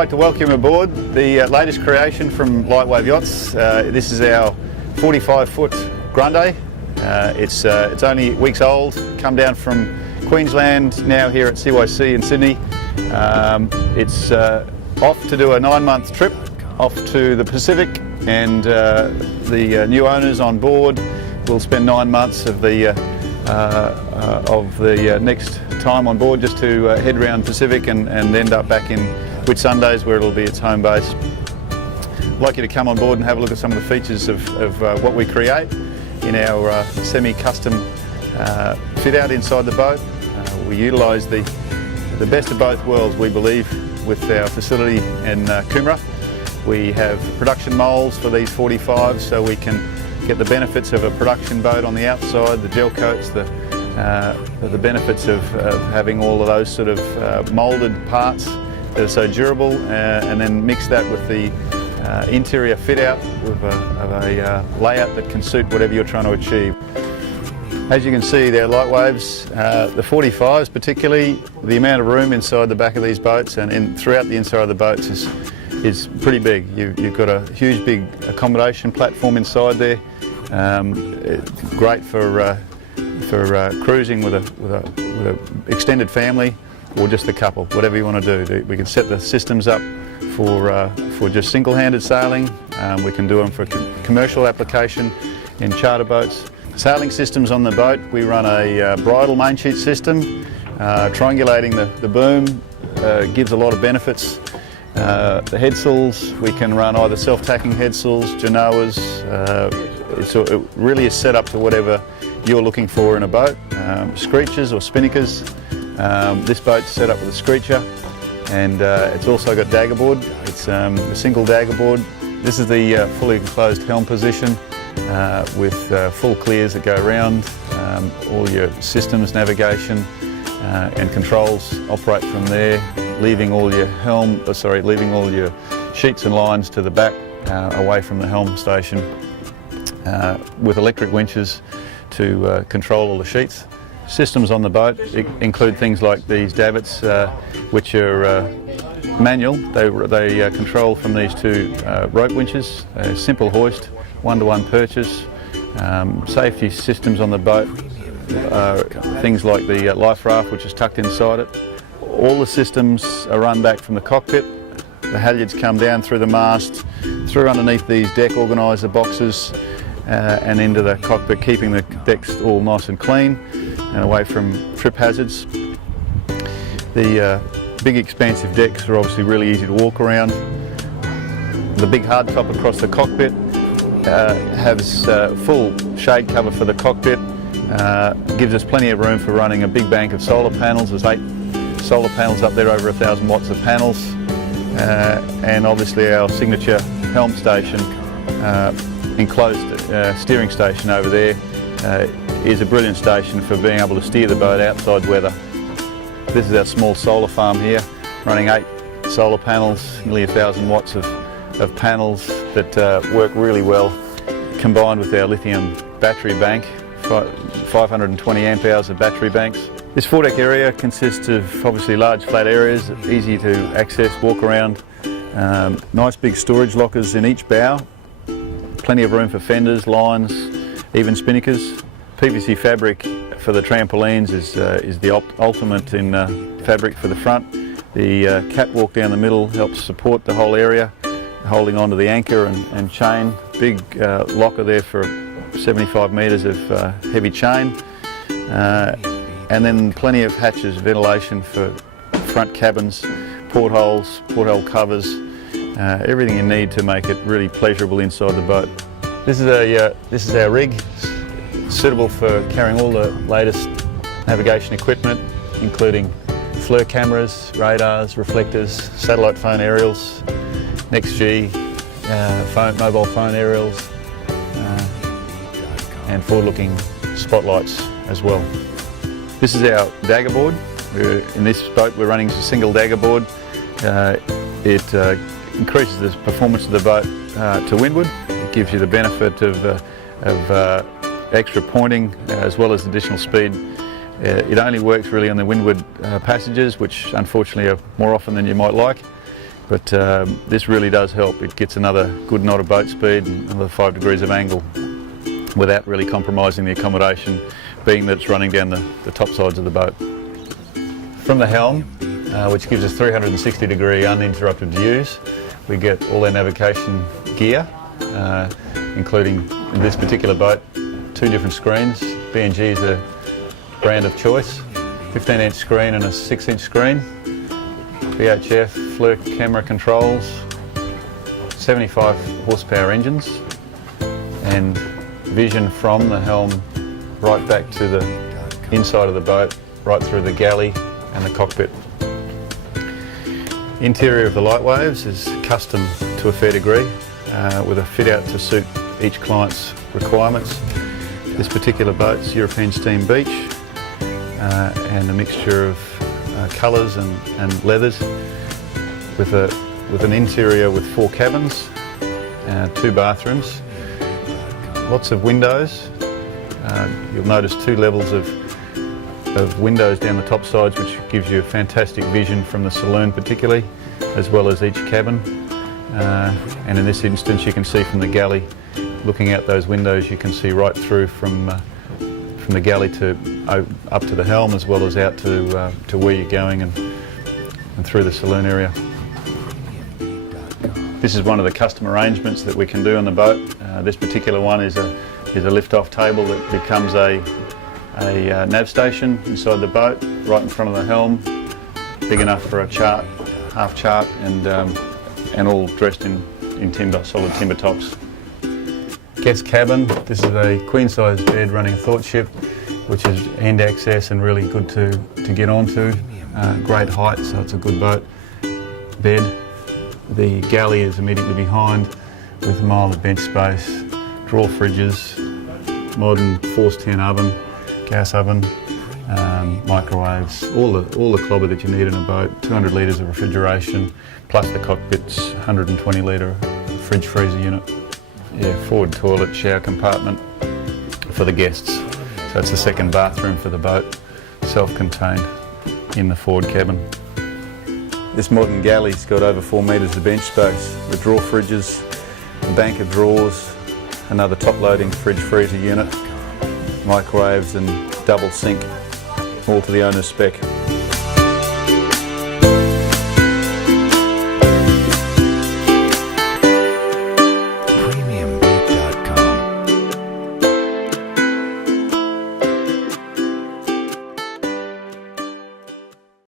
I'd like to welcome you aboard the latest creation from Lightwave Yachts. This is our 45-foot Grande. It's only weeks old, come down from Queensland, now here at CYC in Sydney. It's off to do a 9-month trip off to the Pacific, and the new owners on board will spend 9 months of the next time on board just to head around Pacific and end up back in Whitsundays, where it'll be its home base. I'd like you to come on board and have a look at some of the features of what we create in our semi-custom fit out inside the boat. We utilise the best of both worlds, we believe, with our facility in Coomera. We have production moulds for these 45s, so we can get the benefits of a production boat on the outside, the gel coats, the benefits of having all of those sort of moulded parts that are so durable, and then mix that with the interior fit out of a layout that can suit whatever you're trying to achieve. As you can see, they're Lightwaves. The 45s particularly, the amount of room inside the back of these boats and throughout the inside of the boats is pretty big. You've got a huge big accommodation platform inside there. Great for cruising with a extended family, or just a couple, whatever you want to do. We can set the systems up for just single-handed sailing. We can do them for commercial application in charter boats. Sailing systems on the boat, we run a bridle main sheet system. Triangulating the boom gives a lot of benefits. The headsails, we can run either self-tacking headsails, genoas. It really is set up to whatever you're looking for in a boat. Screechers or spinnakers. This boat's set up with a screecher, and it's also got Dagger Board. It's a single Dagger Board. This is the fully enclosed helm position with full clears that go around. All your systems, navigation and controls operate from there, leaving all your leaving all your sheets and lines to the back, away from the helm station, with electric winches to control all the sheets. Systems on the boat include things like these davits, which are manual. They control from these two rope winches. Simple hoist, one-to-one purchase. Safety systems on the boat, things like the life raft, which is tucked inside it. All the systems are run back from the cockpit. The halyards come down through the mast, through underneath these deck organiser boxes, and into the cockpit, keeping the decks all nice and clean and away from trip hazards. The big expansive decks are obviously really easy to walk around. The big hardtop across the cockpit has full shade cover for the cockpit. Gives us plenty of room for running a big bank of solar panels. There's 8 solar panels up there, over 1,000 watts of panels. And obviously our signature helm station, enclosed steering station over there, is a brilliant station for being able to steer the boat outside weather. This is our small solar farm here, running 8 solar panels, nearly 1,000 watts of panels that work really well, combined with our lithium battery bank, 520 amp hours of battery banks. This foredeck area consists of obviously large flat areas, easy to access, walk around. Nice big storage lockers in each bow. Plenty of room for fenders, lines, even spinnakers. PVC fabric for the trampolines is the ultimate in fabric for the front. The catwalk down the middle helps support the whole area, holding onto the anchor and chain. Big locker there for 75 metres of heavy chain. And then plenty of hatches, ventilation for front cabins, portholes, porthole covers, everything you need to make it really pleasurable inside the boat. This is our rig, suitable for carrying all the latest navigation equipment, including FLIR cameras, radars, reflectors, satellite phone aerials, NextG, mobile phone aerials, and forward-looking spotlights as well. This is our Dagger Board. In this boat we're running a single Dagger Board. It increases the performance of the boat to windward. It gives you the benefit of extra pointing as well as additional speed. It only works really on the windward passages, which unfortunately are more often than you might like. But this really does help. It gets another good knot of boat speed and another 5 degrees of angle without really compromising the accommodation, being that it's running down the top sides of the boat. From the helm, which gives us 360-degree uninterrupted views, we get all our navigation gear, including in this particular boat, 2 different screens. B&G is a brand of choice, 15-inch screen and a 6-inch screen. VHF, flirt camera controls, 75 horsepower engines, and vision from the helm right back to the inside of the boat, right through the galley and the cockpit. Interior of the Lightwaves is custom to a fair degree, with a fit out to suit each client's requirements. This particular boat's European Steam Beach, and a mixture of colours and leathers, with an interior with 4 cabins, 2 bathrooms, lots of windows. You'll notice 2 levels of windows down the top sides, which gives you a fantastic vision from the saloon particularly, as well as each cabin. And in this instance you can see from the galley, looking out those windows you can see right through from the galley to up to the helm, as well as out to where you're going and through the saloon area. This is one of the custom arrangements that we can do on the boat. This particular one is a lift-off table that becomes a nav station inside the boat, right in front of the helm, big enough for a chart, half chart, and all dressed in timber, solid timber tops. Guest cabin. This is a queen-size bed running a thwartship, which is end access and really good to get onto. Great height, so it's a good boat. Bed. The galley is immediately behind, with a mile of bench space, drawer fridges, modern force 10 oven, gas oven, microwaves, all the clobber that you need in a boat. 200 litres of refrigeration, plus the cockpit's 120 litre fridge freezer unit. Yeah, forward toilet, shower compartment for the guests. So it's the second bathroom for the boat, self-contained in the forward cabin. This modern galley's got over 4 metres of bench space, the drawer fridges, a bank of drawers, another top-loading fridge freezer unit, microwaves and double sink, all to the owner's spec.